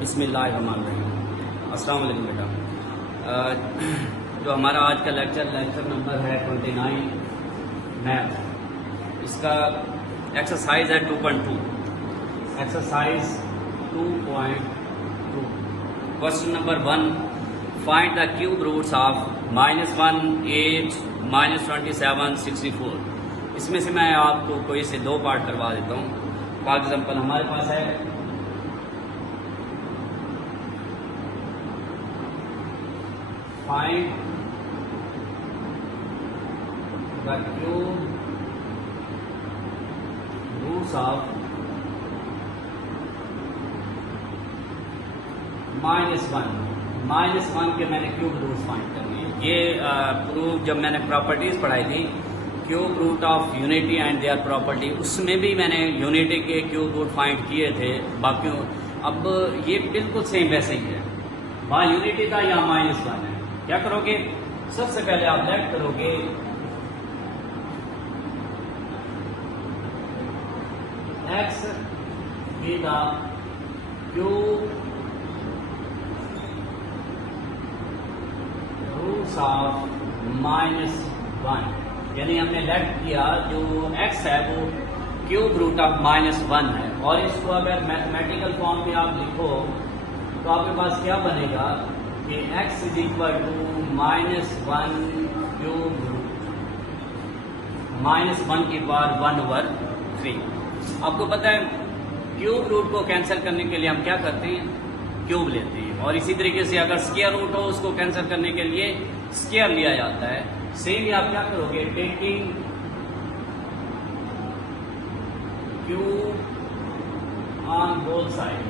बिस्मिल्लाहिर्रहमानिर्रहीम। अस्सलाम वालेकुम बेटा। जो हमारा आज का लेक्चर नंबर है 29 मैथ, इसका एक्सरसाइज है 2.2। Exercise 2.2 question number 1, find the cube roots of -1, 8, -27, 64। इसमें से मैं आपको कोई से दो पार्ट करवा देता हूँ। फॉर एग्जाम्पल हमारे पास है find the cube roots of -1 के मैंने क्यूब रूट्स फाइंड करने हैं। ये प्रूफ जब मैंने प्रॉपर्टीज पढ़ाई थी, cube root of unity and their property, उसमें भी मैंने यूनिटी के क्यूब रूट फाइंड किए थे। बाकी अब ये बिल्कुल सेम वैसे ही है, वहाँ यूनिटी था या -1 है। क्या करोगे, सबसे पहले आप लेट करोगे x with the cube roots of -1, यानी हमने लेट किया जो x है वो क्यूब रूट ऑफ -1 है। और इसको अगर मैथमेटिकल फॉर्म में आप लिखो तो आपके पास क्या बनेगा कि x is equal to -1 cube root -1 की पावर 1/3। आपको पता है क्यूब रूट को कैंसिल करने के लिए हम क्या करते हैं, क्यूब लेते हैं। और इसी तरीके से अगर स्क्वायर रूट हो उसको कैंसिल करने के लिए स्क्वायर लिया जाता है। सेम ही आप क्या करोगे, taking cube on both side.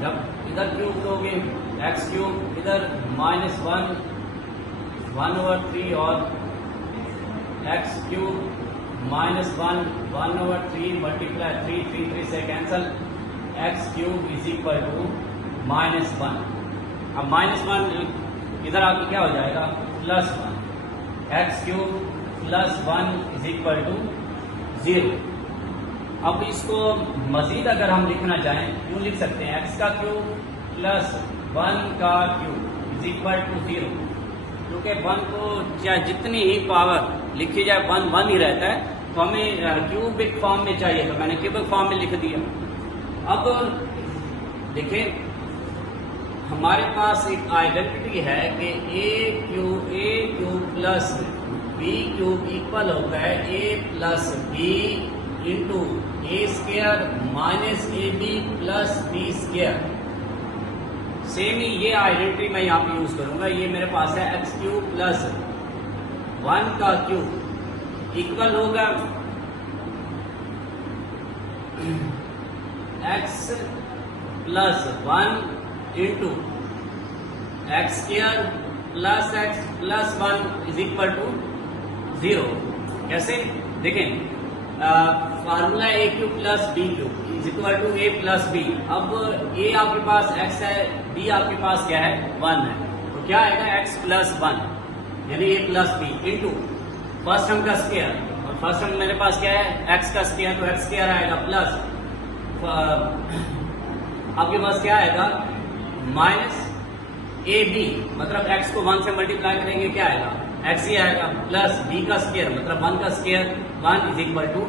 जब इधर क्यूब लोगे x क्यूब, इधर -1 1/3 और x क्यूब -1 1/3 मल्टीप्लाई 3 से cancel, x cube is equal to -1। अब -1 इधर आके क्या हो जाएगा, +1। x cube +1 is equal to 0। अब इसको मजीद अगर हम लिखना चाहें यूं लिख सकते हैं, x का क्यूब +1 का क्यूब इज इक्वल टू 0। क्योंकि 1 को चाहे जितनी ही पावर लिखी जाए 1 ही रहता है, तो हमें क्यूबिक फॉर्म में चाहिए तो मैंने क्यूबिक फॉर्म में लिख दिया। अब देखें हमारे पास एक आइडेंटिटी है कि a cube plus b cube equal होता है a plus b into a square minus AB plus B square. Same ही ये आइडेंटिटी मैं यहाँ पे यूज करूंगा। ये मेरे पास है x क्यूब प्लस 1 का क्यूब इक्वल होगा x plus 1 into x square plus x plus 1 is equal to 0। कैसे देखें, formula a cube plus b cube is equal to a plus b। अब a आपके पास x है, b आपके पास क्या है, 1 है, तो क्या आएगा x प्लस 1 यानी a plus b into first term का स्क्वायर। और फर्स्ट टर्म मेरे पास क्या है, x का स्क्वायर, तो x स्क्वायर आएगा प्लस आपके पास क्या आएगा माइनस ab, मतलब x को 1 से मल्टीप्लाई करेंगे क्या आएगा, x ही आएगा, प्लस b का स्क्वायर मतलब 1 का स्क्वायर 1 इज इक्वल टू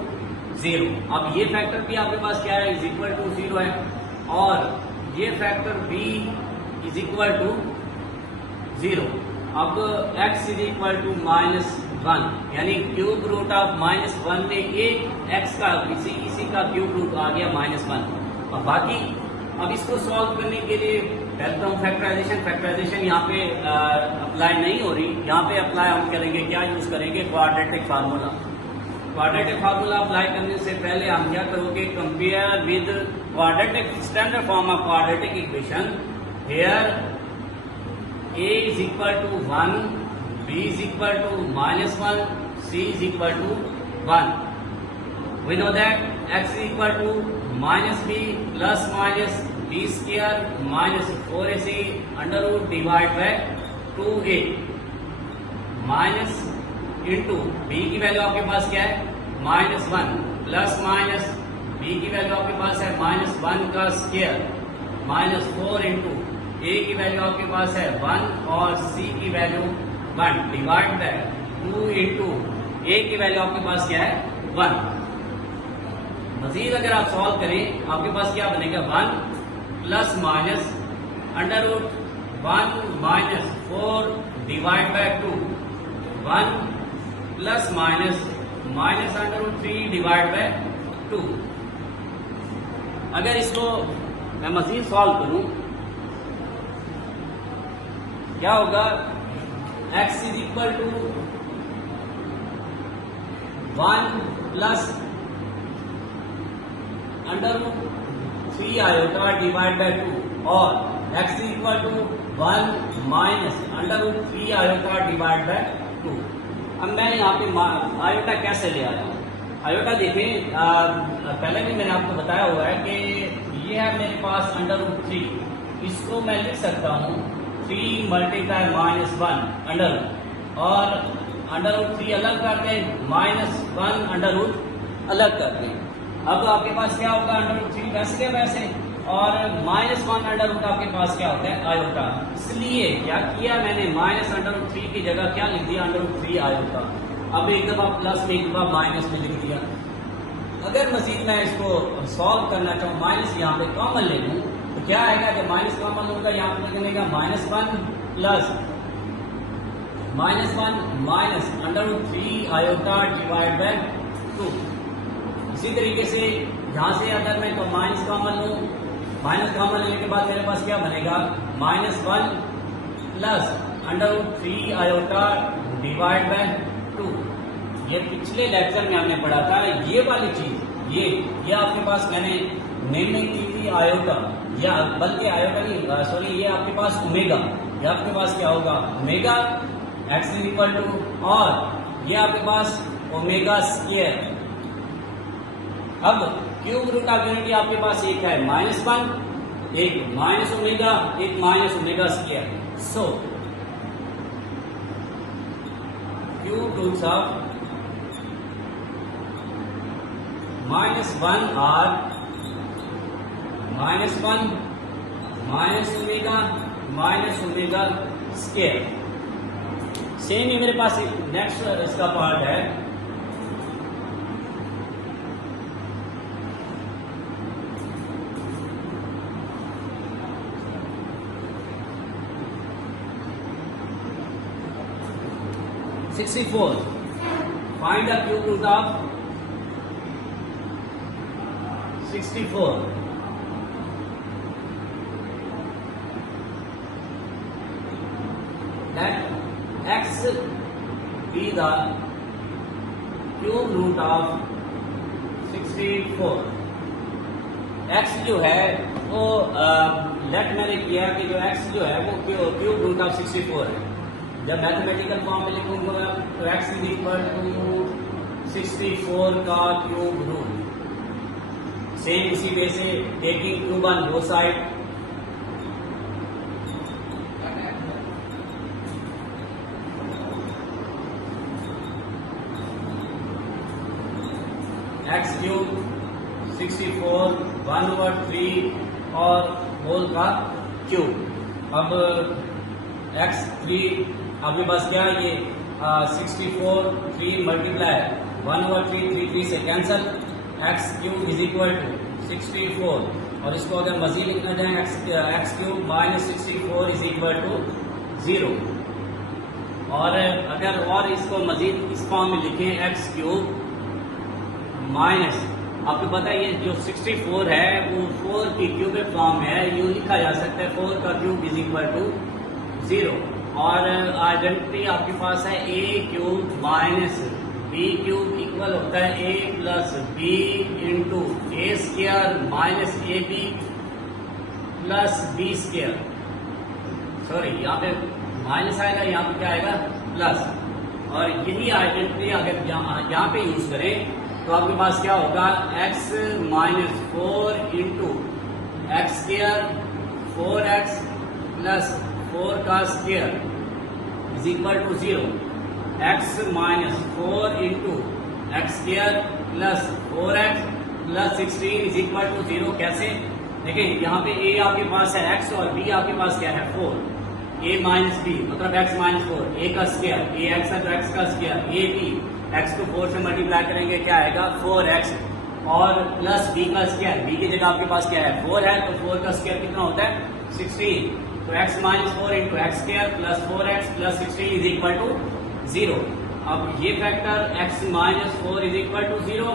0। अब ये फैक्टर भी आपके पास क्या है, इज इक्वल टू 0 है, और ये factor b is equal to 0। अब x इज इक्वल टू -1, यानी क्यूब रूट ऑफ -1 में एक x का इसी का क्यूब रूट आ गया -1। और बाकी अब इसको सॉल्व करने के लिए पहले तो हम फैक्टराइजेशन यहाँ पे अप्लाई नहीं हो रही, यहाँ पे अप्लाई हम करेंगे, क्या यूज करेंगे, quadratic formula. Quadratic formula apply करने से पहले हम क्या करोगे, compare with quadratic standard form of quadratic equation. Here a is equal to 1, b is equal to -1, c is equal to 1। We know that x is equal to -b plus minus b square minus 4ac under root divide by 2a minus into b की value आपके पास क्या है, -1 plus minus b B की value आपके पास है -1 का स्क्वायर -4 इंटू ए की वैल्यू आपके पास है 1 और सी की वैल्यू 1 डिवाइड बाय 2 इंटू ए की वैल्यू आपके पास क्या है 1। मजीद अगर आप सॉल्व करें आपके पास क्या बनेगा 1 plus minus √1 minus 4 divide by 2 1 plus minus -√3 divide by 2। अगर इसको मैं मजीद सॉल्व करूं क्या होगा x is equal to 1 plus √3 iota divide by 2 और x is equal to 1 minus √3 iota divide by 2। अब मैं यहाँ पे आयोटा कैसे ले आया हूँ? आयोटा देखें पहले भी मैंने आपको बताया हुआ है कि ये है मेरे पास √3, इसको मैं लिख सकता हूँ 3 मल्टीप्लाई -1 अंडर और √3 अलग करते हैं -1 अंडर अलग करते हैं। अब आपके पास क्या होगा √3 वैसे के वैसे और -1 अंडर आपके पास क्या होता है आयोटा। इसलिए क्या किया मैंने -√3 की जगह क्या लिख दिया √3 आयोटा। अब एक दफा प्लस में एक दफा माइनस में लिख दिया। अगर मजीद मैं इसको सॉल्व करना चाहूँ माइनस यहाँ पे कॉमन ले लूँ तो क्या आएगा जब माइनस कॉमन होगा यहाँ पे लिखने का -1 plus -1 minus √3 iota divide by 2। इसी तरीके से यहाँ से अगर मैं माइनस कॉमन लूँ माइनस कॉमन लेने के बाद मेरे पास क्या बनेगा -1 प्लस √3 आयोटा डिवाइड बाय 2। ये पिछले लेक्चर में हमने पढ़ा था ये वाली चीज ये आपके पास मैंने नेमिंग की थी आयोटा या बल्कि आयोटा नहीं सॉरी ये आपके पास ओमेगा। ये आपके पास क्या होगा omega x is equal to और ये आपके पास ओमेगा स्क्वायर। अब क्यूब रूट ऑफ यूनिटी आपके पास एक है -1 एक माइनस ओमेगा एक minus omega square. So cube roots of -1 are -1 minus omega square. Same ही मेरे पास एक नेक्स्ट इसका पार्ट है (64). Find the cube root of 64. Let x be the cube root of 64. x जो है वो लेट मैंने किया कि जो x जो है वो क्यूब रूट ऑफ 64 है। जब मैथमेटिकल फॉर्म में लिखूंगा तो x इज इक्वल टू 64 का क्यूब रूट। सेम इसी वे से taking cube on both side x cube 64 1/3 और होल का क्यूब। अब x3 आपके पास क्या है ये 64 3 मल्टीप्लाई 1/3 3 से cancel x cube is equal to 64 और इसको अगर मजीद लिखना चाहें x cube -64 is equal to 0। और अगर और इसको मजीद इस फॉर्म में लिखें x क्यूब माइनस आपको पता है ये जो 64 है वो 4 की क्यूबिक फॉर्म में है। यूँ लिखा जा सकता है 4 का क्यूब इज इक्वल टू 0। और आइडेंटिटी आपके पास है a cube minus b cube equal होता है a plus b into a square minus a b plus b square. Sorry यहाँ पे माइनस आएगा यहाँ पे क्या आएगा प्लस। और यही आइडेंटिटी अगर यहाँ पे यूज करें तो आपके पास क्या होगा x minus 4 into x square 4x plus 4 का square is equal to 0। x minus 4 into x square plus 4x plus 16 is equal to 0। कैसे? देखिए यहाँ पे a आपके पास है x और b आपके पास क्या है 4। a माइनस बी मतलब x माइनस 4, a का स्क्वायर, a x है तो x का स्क्वायर, a b, x को 4 से मल्टीप्लाई करेंगे क्या आएगा 4x और प्लस b का स्क्वायर, b की जगह आपके पास क्या है 4 है तो 4 का स्क्वायर कितना होता है 16। तो x minus 4 into x square plus 4x plus 16 is equal to 0। अब ये factor x minus 4 is equal to 0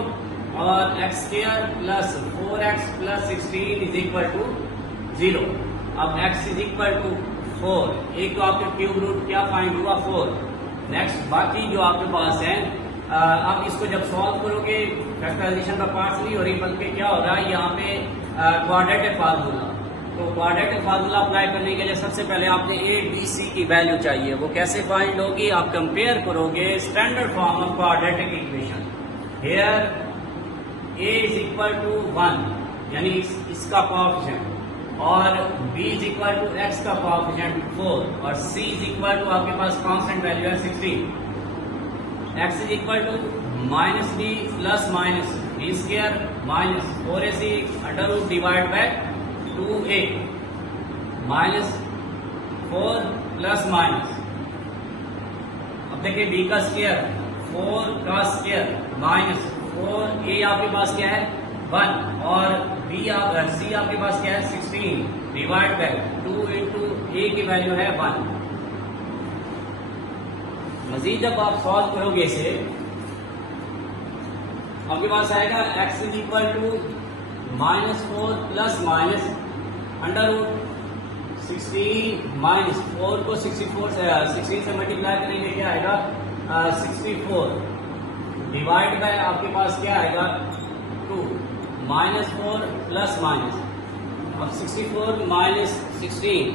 और x square plus 4x plus 16 is equal to 0। अब x इज इक्वल टू 4, एक तो आपके क्यूब रूट क्या find हुआ 4। Next बाकी जो आपके पास है अब इसको जब सॉल्व करोगे फैक्टराइजेशन का पार्ट नहीं हो रही बल्कि क्या हो रहा है यहाँ पे क्वाड्रेटिक फार्मूला। तो क्वाड्रेटिक फार्मूला अप्लाई करने के लिए सबसे पहले आपने a b c की वैल्यू चाहिए। वो कैसे फाइंड होगी? आप कंपेयर करोगे standard form of quadratic equation. Here a is equal to 1 यानी इसका कोएफिशिएंट और b is equal to x का कोएफिशिएंट 4 और c इज इक्वल टू आपके पास कांस्टेंट वैल्यू है 16। x is equal to minus b plus minus b square minus 4ac under root divide by 2a minus 4 plus minus. अब देखिए b का square 4 का square minus 4a आपके पास क्या है 1 और b c आपके पास क्या है 16 डिवाइड बाय 2 इंटू a की वैल्यू है 1। मजीद जब आप सॉल्व करोगे इसे आपके पास आएगा x is equal to minus 4 plus minus under root 16 minus 4 को 16 से मल्टीप्लाई करेंगे क्या आएगा 64 डिवाइड बाय आपके पास क्या आएगा 2 माइनस 4 प्लस माइनस। अब 64 minus 16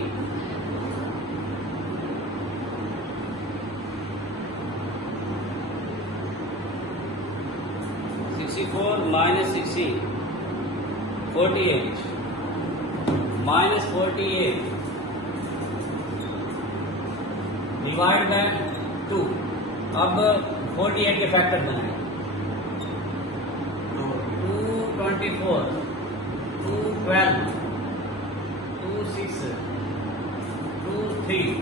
64 minus 16 48 minus 48 divide by 2। अब 48 के फैक्टर बनाए 224 212 26 23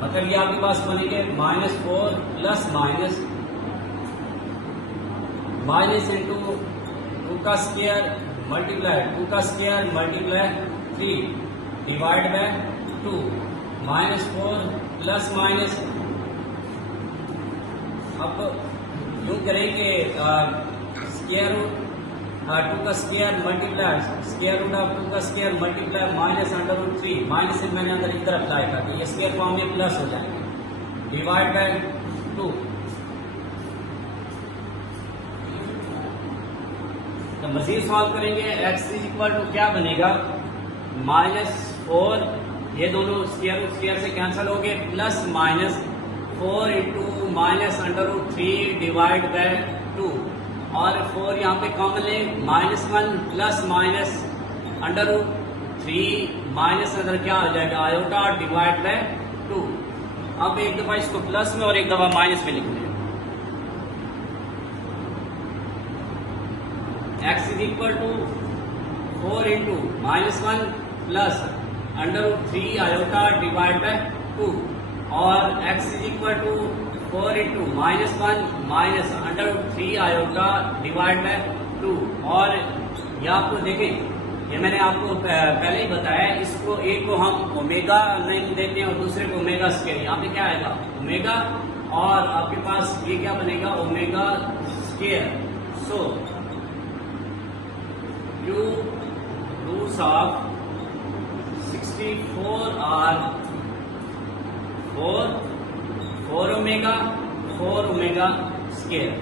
मतलब ये आपके पास बनेंगे -4 प्लस माइनस माइनस इंटू 2 का स्क्वायर मल्टीप्लाई 2 का square multiply 3 divide by 2 -4 plus minus. अब यूं करेंगे स्क्वायर रूट 2 का square multiply square root of 2 का square multiply minus under root 3 minus से मैंने अंदर इधर अप्लाई कर दिया, ये स्क्वायर फॉर्म में प्लस हो जाएंगे डिवाइड बाय 2। तो मजीद सॉल्व करेंगे x इज इक्वल टू क्या बनेगा -4 ये दोनों स्क्वायर रूट स्क्वायर से कैंसिल हो गए plus minus 4 into minus under root 3 divide by 2 और 4 यहाँ पे कॉमन ले -1 plus minus under root 3 minus अंदर क्या हो जाएगा आयोटा डिवाइड बाय 2। अब एक दफा इसको प्लस में और एक दफा माइनस में लिख लें। x is equal to 4 into -1 plus under root 3 iota divide by 2 और x is equal to 4 into -1 minus under root 3 iota divide by 2 और ये आपको देखें ये मैंने आपको पहले ही बताया इसको एक को हम ओमेगा नहीं देते हैं और दूसरे को ओमेगा स्क्वायर। यहाँ पे क्या आएगा ओमेगा और आपके पास ये क्या बनेगा omega square. So roots of 64 are 4 omega square.